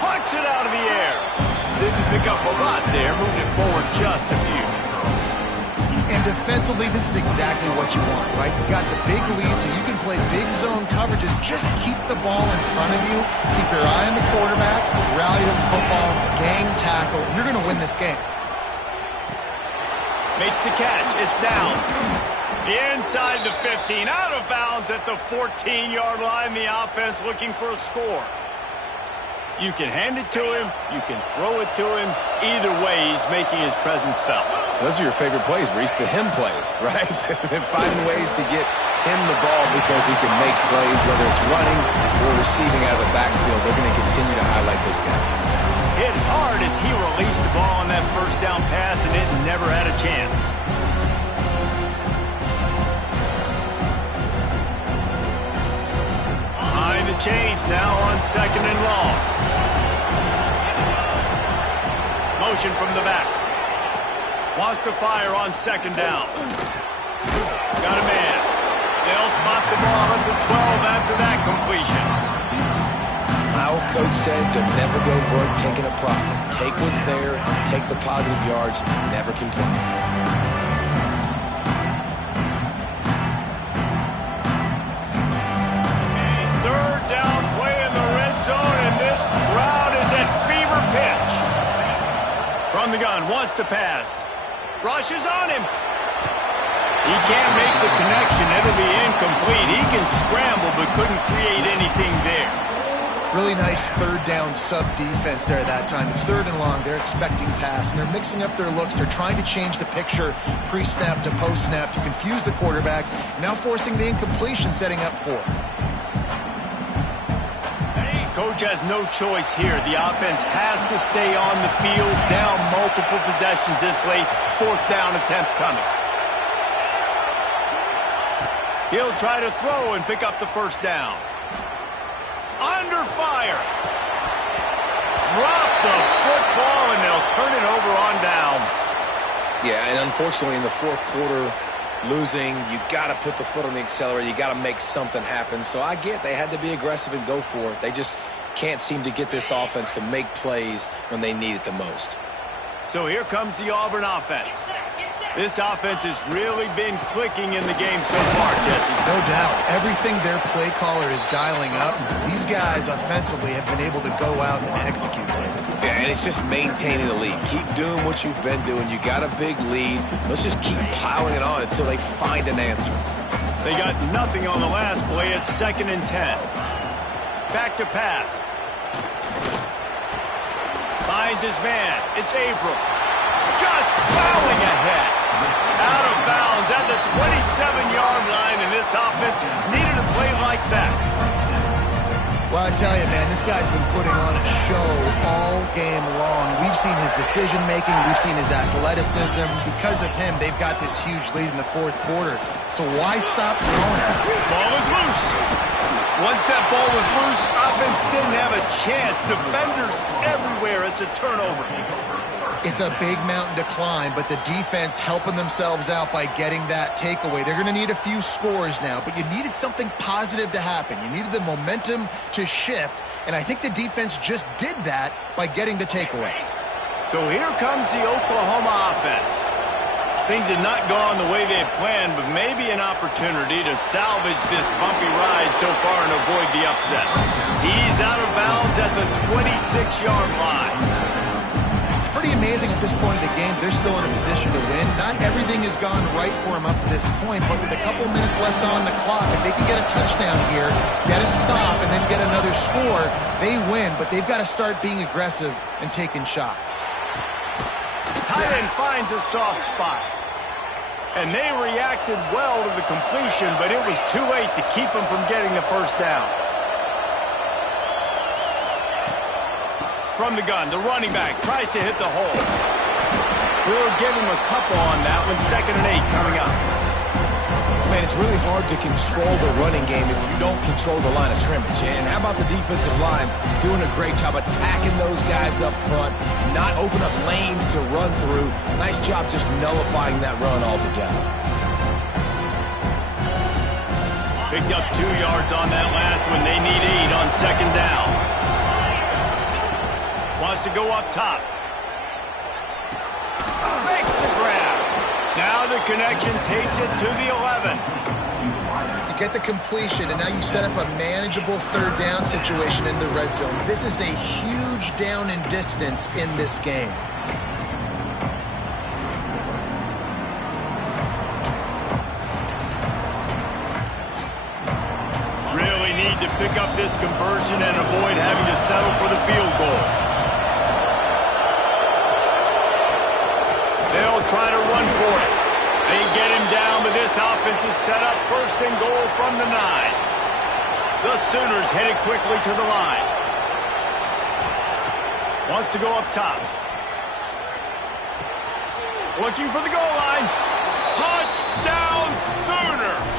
Puts it out of the air. Didn't pick up a lot there, moved it forward just a few. And defensively, this is exactly what you want, right? You got the big lead, so you can play big zone coverages. Just keep the ball in front of you. Keep your eye on the quarterback, rally to the football, gang tackle. You're going to win this game. Makes the catch. It's down. Inside the 15, out of bounds at the 14-yard line. The offense looking for a score. You can hand it to him. You can throw it to him. Either way, he's making his presence felt. Those are your favorite plays, Reese, the him plays, right? Finding ways to get him the ball because he can make plays, whether it's running or receiving out of the backfield. They're going to continue to highlight this guy. Hit hard as he released the ball on that first down pass, and it never had a chance. Behind the chains now on 2nd and long. Motion from the back. Wants to fire on 2nd down. Got a man. They'll spot the ball at the 12 after that completion. Our coach said you'll never go broke taking a profit. Take what's there, take the positive yards, and never complain. Third down play in the red zone, and this crowd is at fever pitch. From the gun, wants to pass. Rushes on him. He can't make the connection. It'll be incomplete. He can scramble, but couldn't create anything there. Really nice third down sub defense there that time. It's third and long. They're expecting pass, and they're mixing up their looks. They're trying to change the picture pre-snap to post-snap to confuse the quarterback, now forcing the incompletion, setting up fourth. Coach has no choice here. The offense has to stay on the field, down multiple possessions this late. Fourth down attempt coming. He'll try to throw and pick up the first down. Under fire. Drop the football, and they'll turn it over on downs. Yeah, and unfortunately in the fourth quarter, losing, you got to put the foot on the accelerator. You got to make something happen. So I get they had to be aggressive and go for it. They just can't seem to get this offense to make plays when they need it the most. So here comes the Auburn offense. This offense has really been clicking in the game so far, Jesse. No doubt. Everything their play caller is dialing up, these guys offensively have been able to go out and execute lately. Yeah, and it's just maintaining the lead. Keep doing what you've been doing. You got a big lead. Let's just keep piling it on until they find an answer. They got nothing on the last play. It's 2nd and 10. Back to pass. Finds his man. It's Avram. Just plowing ahead. Out of bounds at the 27-yard line, and this offense needed a play like that. Well, I tell you, man, this guy's been putting on a show all game long. We've seen his decision-making. We've seen his athleticism. Because of him, they've got this huge lead in the fourth quarter. So why stop throwing it? Ball is loose. Once that ball was loose, offense didn't have a chance. Defenders everywhere. It's a turnover. It's a big mountain to climb, but the defense helping themselves out by getting that takeaway. They're going to need a few scores now, but you needed something positive to happen. You needed the momentum to shift, and I think the defense just did that by getting the takeaway. So here comes the Oklahoma offense. Things had not gone the way they had planned, but maybe an opportunity to salvage this bumpy ride so far and avoid the upset. He's out of bounds at the 26-yard line. Pretty amazing at this point of the game. They're still in a position to win. Not everything has gone right for them up to this point, but with a couple minutes left on the clock, if they can get a touchdown here, get a stop, and then get another score, they win, but they've got to start being aggressive and taking shots. Tight end finds a soft spot. And they reacted well to the completion, but it was too late to keep them from getting the first down. From the gun, the running back tries to hit the hole. We'll give him a couple on that one. 2nd and 8 coming up. Man, it's really hard to control the running game if you don't control the line of scrimmage. And how about the defensive line doing a great job attacking those guys up front, not open up lanes to run through. Nice job just nullifying that run altogether. Picked up 2 yards on that last one. They need 8 on 2nd down. Wants to go up top. Makes the grab. Now the connection takes it to the 11. You get the completion, and now you set up a manageable third down situation in the red zone. This is a huge down in distance in this game. Really need to pick up this conversion and avoid having to settle for the field goal. They'll try to run for it. They get him down, but this offense is set up 1st and goal from the 9. The Sooners headed quickly to the line. Wants to go up top. Looking for the goal line. Touchdown Sooners!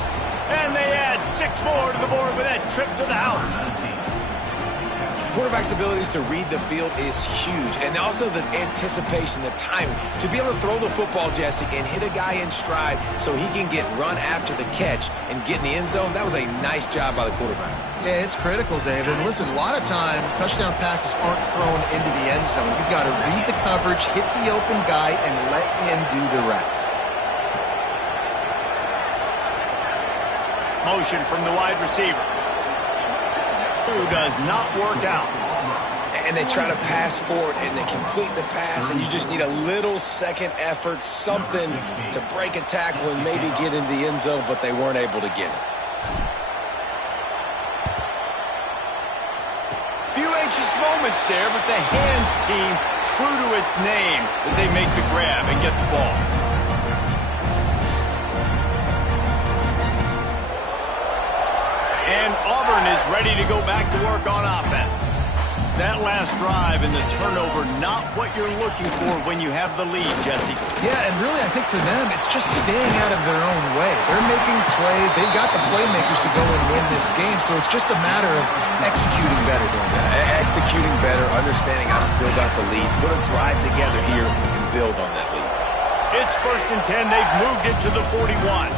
And they add 6 more to the board with that trip to the house. quarterback's abilities to read the field is huge. And also the anticipation, the timing. To be able to throw the football, Jesse, and hit a guy in stride so he can get run after the catch and get in the end zone, that was a nice job by the quarterback. Yeah, it's critical, David. And listen, a lot of times touchdown passes aren't thrown into the end zone. You've got to read the coverage, hit the open guy, and let him do the rest. Motion from the wide receiver. Who does not work out. And they try to pass forward, and they complete the pass, and you just need a little second effort, something to break a tackle and maybe get into the end zone, but they weren't able to get it. Few anxious moments there, but the hands team true to its name as they make the grab and get the ball. And Auburn is ready to go back to work on offense. That last drive and the turnover, not what you're looking for when you have the lead, Jesse. Yeah, and really I think for them, it's just staying out of their own way. They're making plays. They've got the playmakers to go and win this game, so it's just a matter of executing better. Executing better, understanding I still got the lead. Put a drive together here and build on that lead. It's 1st and 10. They've moved it to the 41.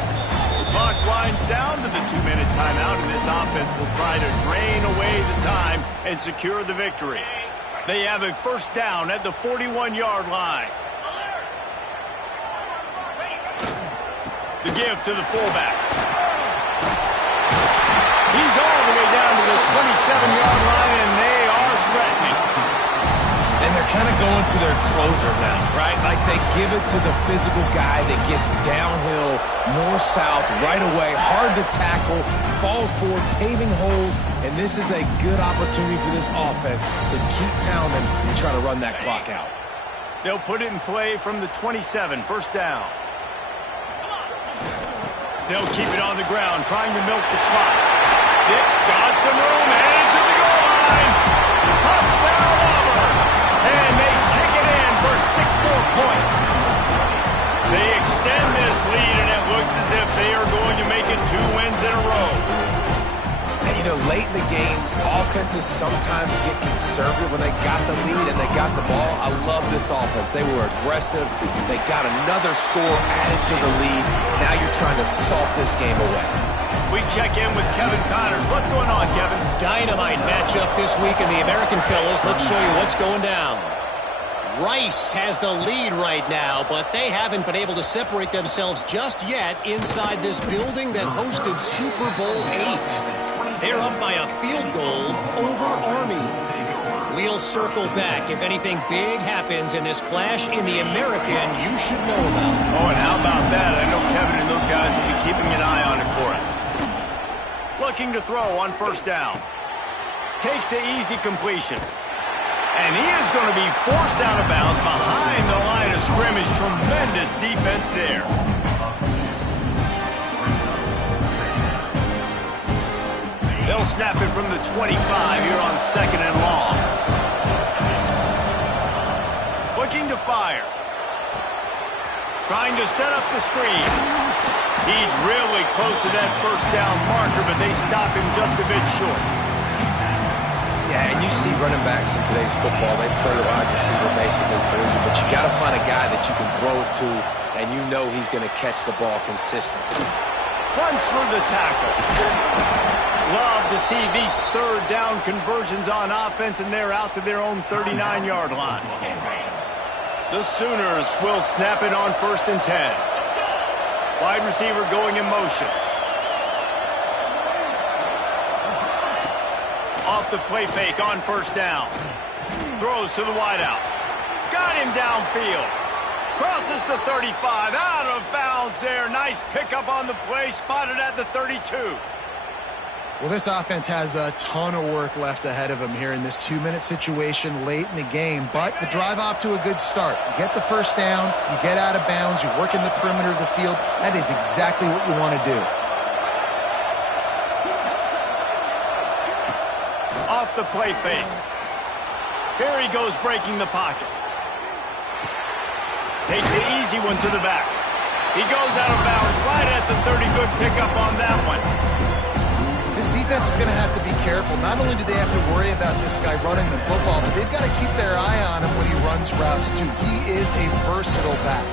The clock winds down to the 2-minute timeout, and this offense will try to drain away the time and secure the victory. They have a 1st down at the 41-yard line. The give to the fullback. He's all the way down to the 27-yard line, and they are threatening. And they're kind of going to their closer now, right? Like they give it to the physical guy that gets downhill, north-south, right away, hard to tackle, falls forward, paving holes, and this is a good opportunity for this offense to keep pounding and try to run that clock out. They'll put it in play from the 27, 1st down. They'll keep it on the ground, trying to milk the clock. Dick got some room, headed to the goal line. Touchdown, Auburn. And they take it in for 6 more points. They extend this lead, and it looks as if they are going to make it 2 wins in a row. And, you know, late in the games, offenses sometimes get conservative when they got the lead and they got the ball. I love this offense. They were aggressive. They got another score added to the lead. Now you're trying to salt this game away. We check in with Kevin Connors. What's going on, Kevin? Dynamite matchup this week in the American fellas. Let's show you what's going down. Rice has the lead right now, but they haven't been able to separate themselves just yet inside this building that hosted Super Bowl VIII. They're up by a field goal over Army. We'll circle back. If anything big happens in this clash in the American, you should know about it. Oh, and how about that? I know Kevin and those guys will be keeping an eye on it for us. Looking to throw on 1st down. Takes the easy completion. And he is going to be forced out of bounds behind the line of scrimmage. Tremendous defense there. They'll snap it from the 25 here on 2nd and long. Looking to fire. Trying to set up the screen. He's really close to that 1st down marker, but they stop him just a bit short. Yeah, and you see running backs in today's football, they play wide receiver basically for you, but you got to find a guy that you can throw it to, and you know he's going to catch the ball consistently. Runs through the tackle. Love to see these 3rd down conversions on offense, and they're out to their own 39-yard line. The Sooners will snap it on 1st and 10. Wide receiver going in motion. Off the play fake on 1st down. Throws to the wideout. Got him downfield. Crosses the 35. Out of bounds there. Nice pickup on the play. Spotted at the 32. Well, this offense has a ton of work left ahead of them here in this 2-minute situation late in the game, but the drive off to a good start. You get the 1st down, you get out of bounds, you work in the perimeter of the field. That is exactly what you want to do. Off the play fake. Here he goes breaking the pocket. Takes the easy one to the back. He goes out of bounds right at the 30. Good pickup on that one. This defense is going to have to be careful. Not only do they have to worry about this guy running the football, but they've got to keep their eye on him when he runs routes, too. He is a versatile back.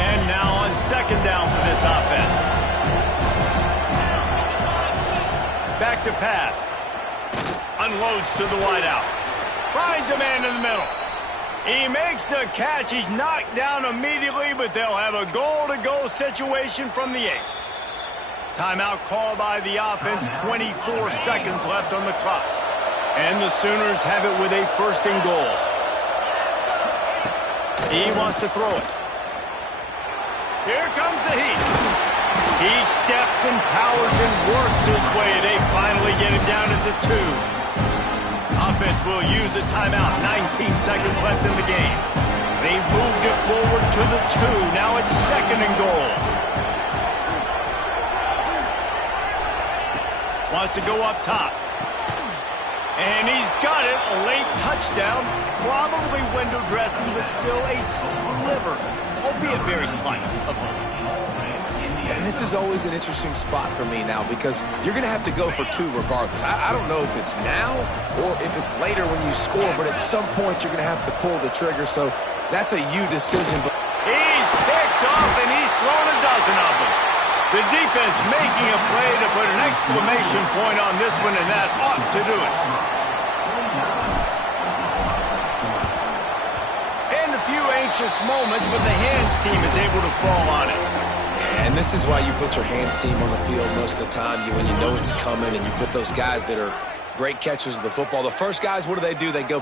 And now on second down for this offense. Back to pass. Unloads to the wideout. Finds a man in the middle. He makes the catch. He's knocked down immediately, but they'll have a goal-to-go situation from the 8. Timeout called by the offense. 24 seconds left on the clock. And the Sooners have it with a first and goal. He wants to throw it. Here comes the heat. He steps and powers and works his way. They finally get him down at the 2. Offense will use a timeout. 19 seconds left in the game. They moved it forward to the 2. Now it's second and goal. Wants to go up top. And he's got it. A late touchdown. Probably window dressing, but still a sliver, albeit very slight, of hope. And this is always an interesting spot for me now because you're going to have to go for 2 regardless. I don't know if it's now or if it's later when you score, but at some point you're going to have to pull the trigger. So that's a you decision. But he's picked off and he's thrown a dozen of them. The defense making a play to put an exclamation point on this one, and that ought to do it. And a few anxious moments, but the hands team is able to fall on it. And this is why you put your hands team on the field most of the time when you know it's coming, and you put those guys that are great catchers of the football. The first guys, what do? They go